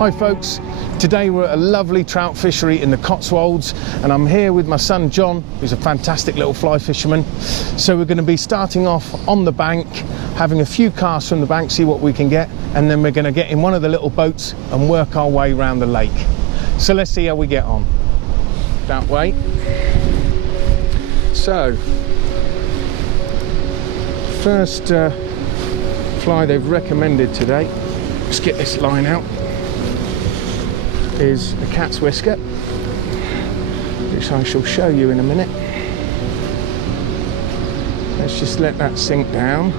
Hi folks, today we're at a lovely trout fishery in the Cotswolds and I'm here with my son John, who's a fantastic little fly fisherman. So we're going to be starting off on the bank, having a few casts from the bank, see what we can get, and then we're going to get in one of the little boats and work our way around the lake. So let's see how we get on. That way. So, first fly they've recommended today, let's get this line out, is a cat's whisker, which I shall show you in a minute. Let's just let that sink down.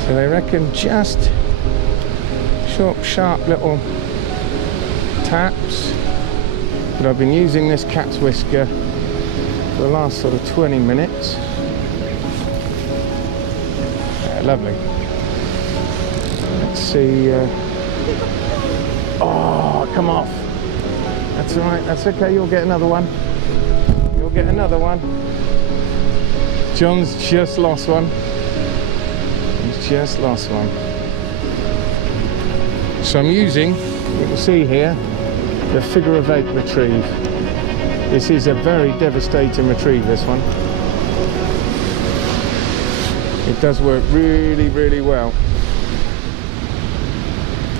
So they reckon just short, sharp little taps, but I've been using this cat's whisker for the last sort of 20 minutes. Yeah, lovely. Let's see. Oh, come off. That's all right, that's okay, you'll get another one. You'll get another one. John's just lost one. He's just lost one. So I'm using, you can see here, the figure of 8 retrieve. This is a very devastating retrieve, this one. It does work really, really well.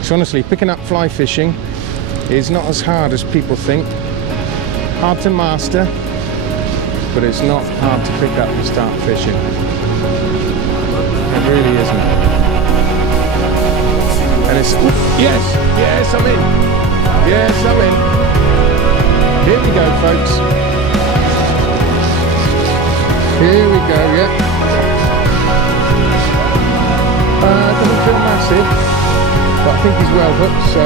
So honestly, picking up fly fishing is not as hard as people think. Hard to master, but it's not hard to pick up and start fishing. It really isn't. And it's, yes, I'm in. Yes, I'm in. Here we go, folks. Here we go, yeah. Doesn't feel massive, but I think he's well hooked, so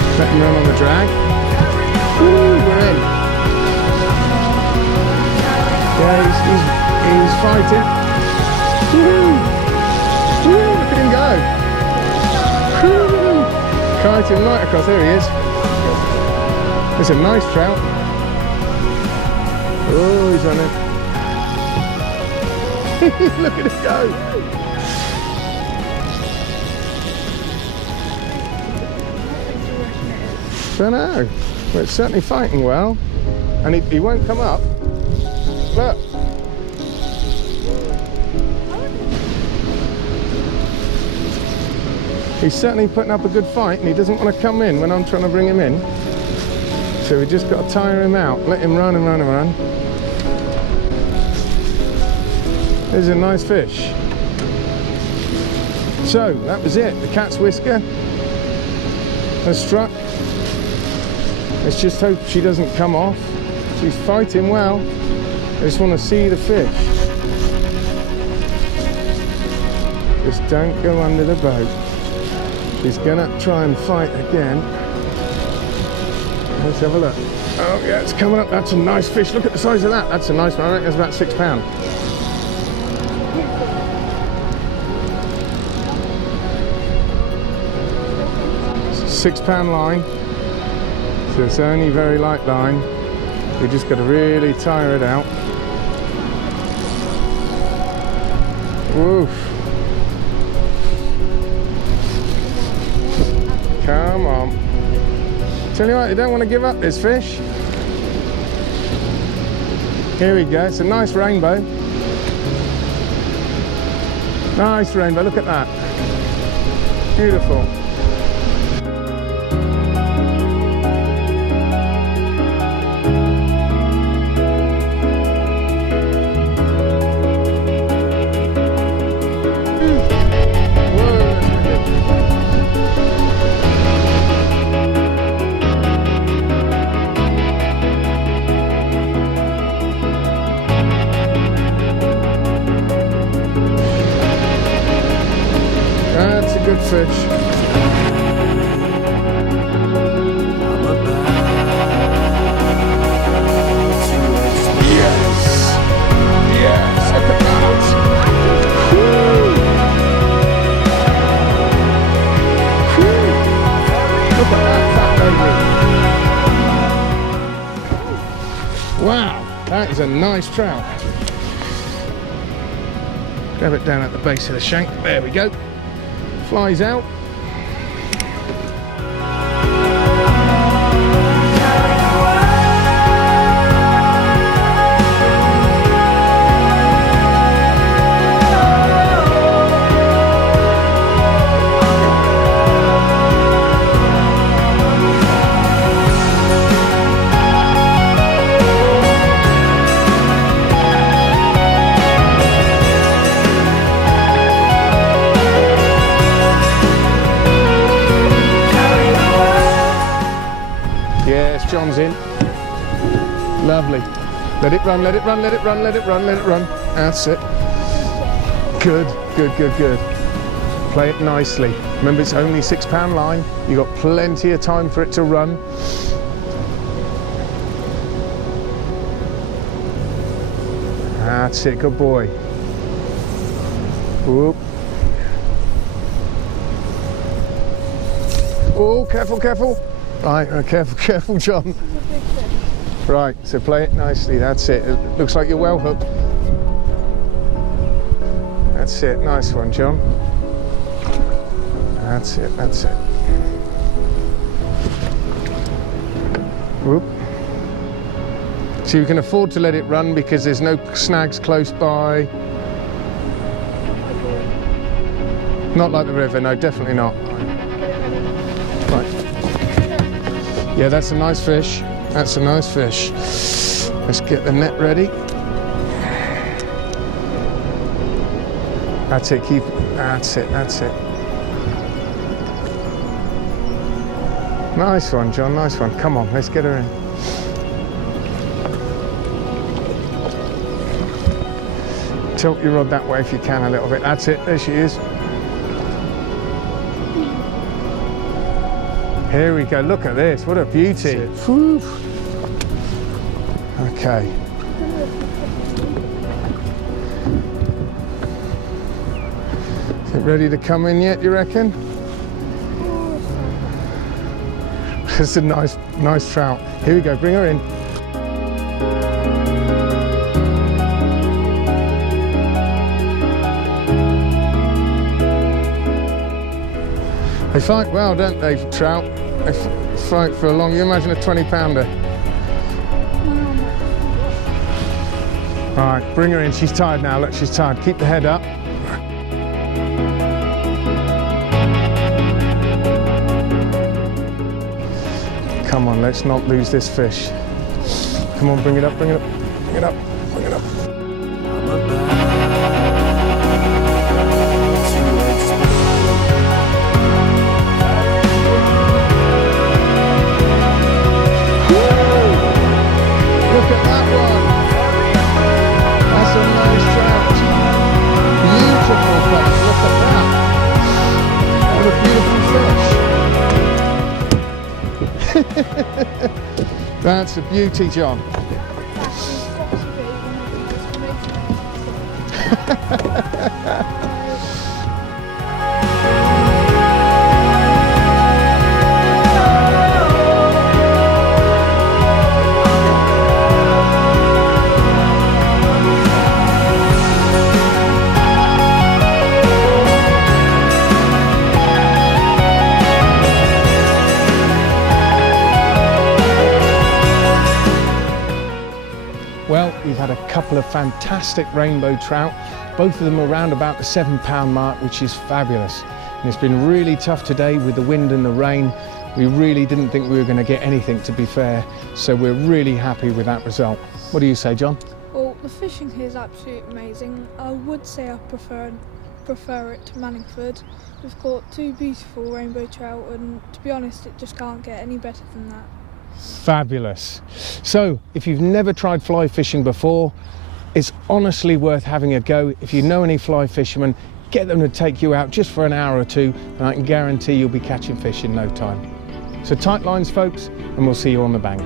let's let him run on the drag. Woo, we're in. Yeah, he's fighting. Woo, look at him go. Woo, kiting right across, there he is. It's a nice trout. Oh, he's on it. Look at it go! Don't know, but it's certainly fighting well, and he won't come up. Look. He's certainly putting up a good fight, and he doesn't want to come in when I'm trying to bring him in. So we just got to tire him out, let him run and run and run. There's a nice fish. So that was it, the cat's whisker has struck. Let's just hope she doesn't come off. She's fighting well. I just want to see the fish. Just don't go under the boat. She's gonna try and fight again. Let's have a look. Oh yeah, it's coming up. That's a nice fish. Look at the size of that. That's a nice one. I reckon it's about 6 pounds. £6 line, so it's only very light line. We just got to really tire it out. Woof. Come on. Tell you what, you don't want to give up this fish. Here we go, it's a nice rainbow. Nice rainbow, look at that. Beautiful. That's a good fish. Yes! Yes! Look at that! Woo! Woo! Look at that fat baby! Wow! That is a nice trout. Grab it down at the base of the shank. There we go. Flies out. Yes, John's in. Lovely. Let it run, let it run, let it run, let it run, let it run. That's it. Good, good, good, good. Play it nicely. Remember, it's only £6 line. You've got plenty of time for it to run. That's it, good boy. Whoop. Oh, careful, careful. Right, careful, careful, John. Right, so play it nicely, that's it. It looks like you're well hooked. That's it, nice one, John. That's it, that's it. Whoop. So you can afford to let it run because there's no snags close by. Not like the river, no, definitely not. Right. Yeah, that's a nice fish. That's a nice fish. Let's get the net ready. That's it, keep it. That's it, that's it. Nice one, John, nice one. Come on, let's get her in. Tilt your rod that way if you can a little bit. That's it, there she is. Here we go, look at this, what a beauty. Whew. Okay. Is it ready to come in yet, you reckon? It's a nice trout. Here we go, bring her in. They fight well, don't they, trout? They fight for a long, you imagine a 20-pounder. All right, bring her in, she's tired now, look, she's tired. Keep the head up. Come on, let's not lose this fish. Come on, bring it up, bring it up, bring it up, bring it up. Look at that one. That's a nice trout. Beautiful fish, look at that. What a beautiful fish. That's a beauty, John. Well, we've had a couple of fantastic rainbow trout. Both of them around about the £7 mark, which is fabulous. And it's been really tough today with the wind and the rain. We really didn't think we were going to get anything, to be fair. So we're really happy with that result. What do you say, John? Well, the fishing here is absolutely amazing. I would say I prefer it to Manningford. We've caught two beautiful rainbow trout, and to be honest, it just can't get any better than that. Fabulous. So if you've never tried fly fishing before, it's honestly worth having a go. If you know any fly fishermen, get them to take you out just for an hour or two, and I can guarantee you'll be catching fish in no time. So tight lines, folks, and we'll see you on the bank.